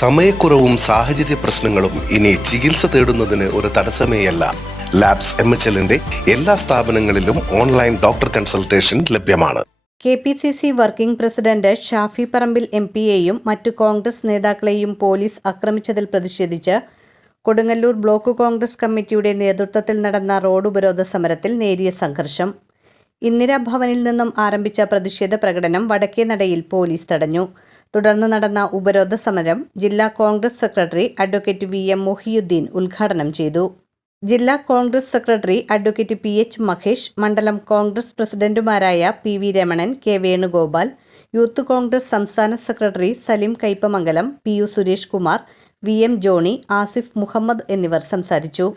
സമയക്കുറവും സാഹചര്യ പ്രശ്നങ്ങളും ഇനി ചികിത്സ തേടുന്നതിന് ഒരു തടസ്സമേയല്ല. ലാബ്സ് MHLന്റെ എല്ലാ സ്ഥാപനങ്ങളിലും ഓൺലൈൻ ഡോക്ടർ കൺസൾട്ടേഷൻ ലഭ്യമാണ്. KPCC working president Shafi Parambil MP-യെയും മറ്റു കോൺഗ്രസ് നേതാക്കളെയും പോലീസ് ആക്രമിച്ചതിൽ പ്രതിഷേധിച്ച് കൊടുങ്ങല്ലൂർ ബ്ലോക്ക് കോൺഗ്രസ് കമ്മിറ്റിയുടെ നേതൃത്വത്തിൽ നടന്ന റോഡ് ഉപരോധ സമരത്തിൽ നേരിയ സംഘർഷം. ഇന്ദിരാഭവനിൽ നിന്നും ആരംഭിച്ച പ്രതിഷേധ പ്രകടനം വടക്കേനടയിൽ പോലീസ് തടഞ്ഞു. തുടർന്ന് നടന്ന ഉപരോധ സമരം ജില്ലാ Congress secretary advocate VM Mohiyuddin ഉദ്ഘാടനം ചെയ്തു. ജില്ലാ Congress secretary advocate PH Mahesh, മണ്ഡലം കോൺഗ്രസ് പ്രസിഡന്റുമാരായ PV Ramanan, K Venugopal, youth Congress സംസ്ഥാന secretary Salim Kaipamangalam, PU Suresh Kumar, VM Johny, Asif Muhammad എന്നിവർ സംസാരിച്ചു.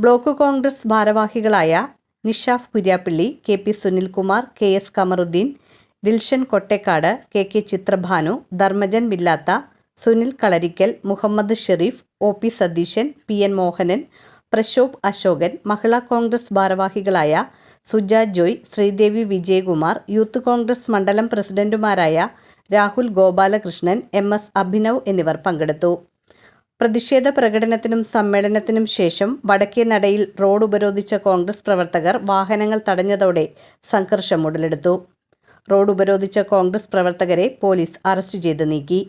ബ്ലോക്ക് കോൺഗ്രസ് ഭാരവാഹികളായ Nishaf Kuriappally, KP Sunilkumar, KS Kamaruddin, Dilshan Kottekkad, KK Chitrabhanu, Dharmajan വില്ലാത്ത, Sunil കളരിക്കൽ, മുഹമ്മദ് ഷെരീഫ്, OP സതീശൻ, PN മോഹനൻ, പ്രശോഭ് അശോകൻ, മഹിളാ കോൺഗ്രസ് ഭാരവാഹികളായ സുജ ജോയ്, ശ്രീദേവി വിജയകുമാർ, യൂത്ത് കോൺഗ്രസ് മണ്ഡലം പ്രസിഡന്റുമാരായ രാഹുൽ ഗോപാലകൃഷ്ണൻ, MS അഭിനവ് എന്നിവർ പങ്കെടുത്തു. പ്രതിഷേധ പ്രകടനത്തിനും സമ്മേളനത്തിനും ശേഷം വടക്കേനടയിൽ റോഡ് ഉപരോധിച്ച കോൺഗ്രസ് പ്രവർത്തകർ വാഹനങ്ങൾ തടഞ്ഞതോടെ സംഘർഷം ഉടലെടുത്തു. റോഡ് ഉപരോധിച്ച കോൺഗ്രസ് പ്രവർത്തകരെ പോലീസ് അറസ്റ്റ് ചെയ്ത് നീക്കി.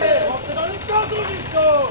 ിന്റെ